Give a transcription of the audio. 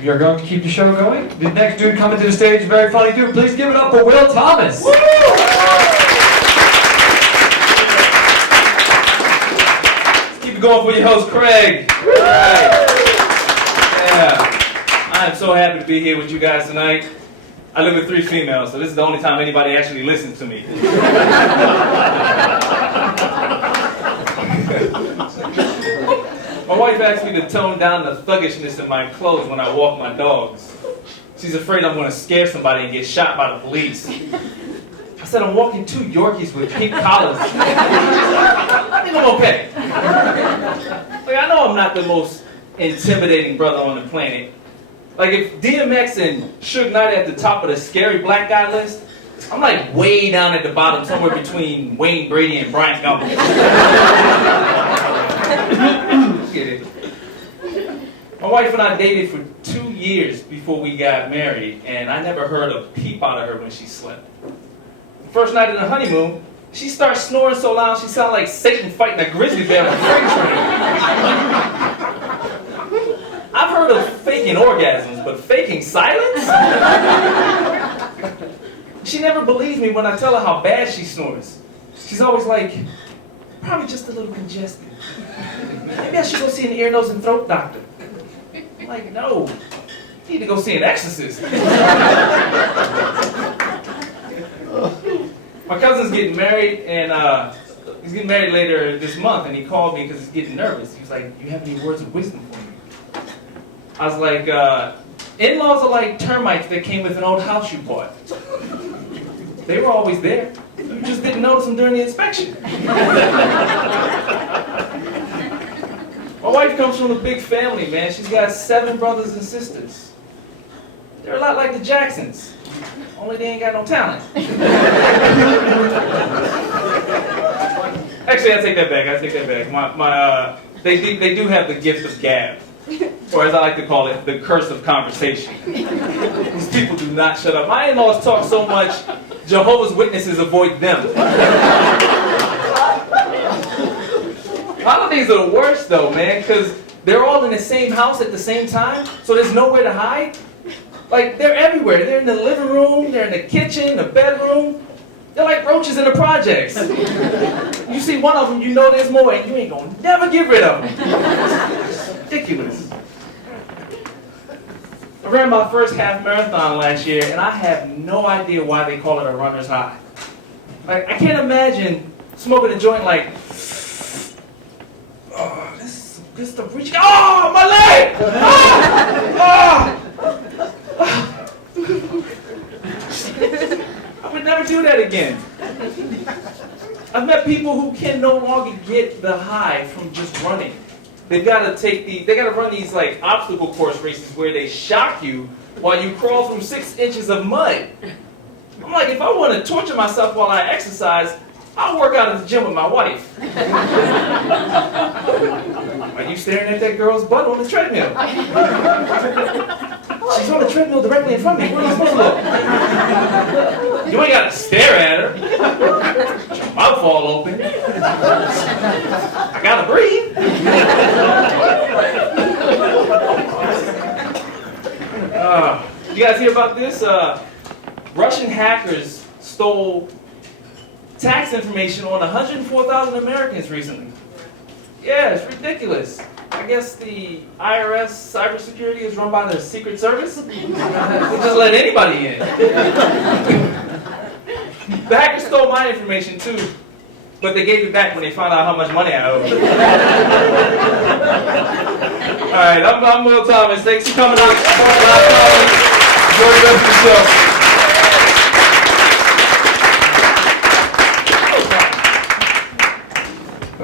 We are going to keep the show going. The next dude coming to the stage, a very funny dude. Please give it up for Will Thomas. Woo! Let's keep it going for your host, Craig. Right. Yeah. I am so happy to be here with you guys tonight. I live with 3 females, so this is the only time anybody actually listens to me. My wife asked me to tone down the thuggishness in my clothes when I walk my dogs. She's afraid I'm going to scare somebody and get shot by the police. I said I'm walking 2 Yorkies with pink collars. I think I'm okay. Like, I know I'm not the most intimidating brother on the planet. Like, if DMX and Suge Knight are at the top of the scary black guy list, I'm like way down at the bottom, somewhere between Wayne Brady and Brian Gumble. Get it. My wife and I dated for 2 years before we got married, and I never heard a peep out of her when she slept. The first night of the honeymoon, she starts snoring so loud she sounded like Satan fighting a grizzly bear on a freight train. I've heard of faking orgasms, but faking silence? She never believes me when I tell her how bad she snores. She's always like, probably just a little congested. Maybe I should go see an ear, nose, and throat doctor. I'm like, no, you need to go see an exorcist. My cousin's getting married, and he's getting married later this month, and he called me because he's getting nervous. He was like, you have any words of wisdom for me? I was like, in-laws are like termites that came with an old house you bought. They were always there. You just didn't notice them during the inspection. My wife comes from a big family, man. She's got 7 brothers and sisters. They're a lot like the Jacksons, only they ain't got no talent. Actually, I take that back. They do have the gift of gab, or as I like to call it, the curse of conversation. These people do not shut up. My in-laws talk so much, Jehovah's Witnesses avoid them. Holidays are the worst though, man, because they're all in the same house at the same time, so there's nowhere to hide. Like, they're everywhere. They're in the living room, they're in the kitchen, the bedroom. They're like roaches in the projects. You see one of them, you know there's more, and you ain't gonna never get rid of them. It's ridiculous. I ran my first half marathon last year, and I have no idea why they call it a runner's high. Like, I can't imagine smoking a joint like, oh, this is the reach. Oh, my leg! I would never do that again. I've met people who can no longer get the high from just running. They gotta run these like obstacle course races where they shock you while you crawl through 6 inches of mud. I'm like, if I want to torture myself while I exercise, I'll work out at the gym with my wife. Are you staring at that girl's butt on the treadmill? She's on the treadmill directly in front of me. Where am I supposed to look? You ain't got to stare at her. Your mouth all open. I got to breathe. You guys hear about this? Russian hackers stole tax information on 104,000 Americans recently. Yeah, it's ridiculous. I guess the IRS cybersecurity is run by the Secret Service. They just let anybody in. The hackers stole my information too, but they gave it back when they found out how much money I owed. All right, I'm Will Thomas. Thanks for coming out. Enjoy the rest of the show.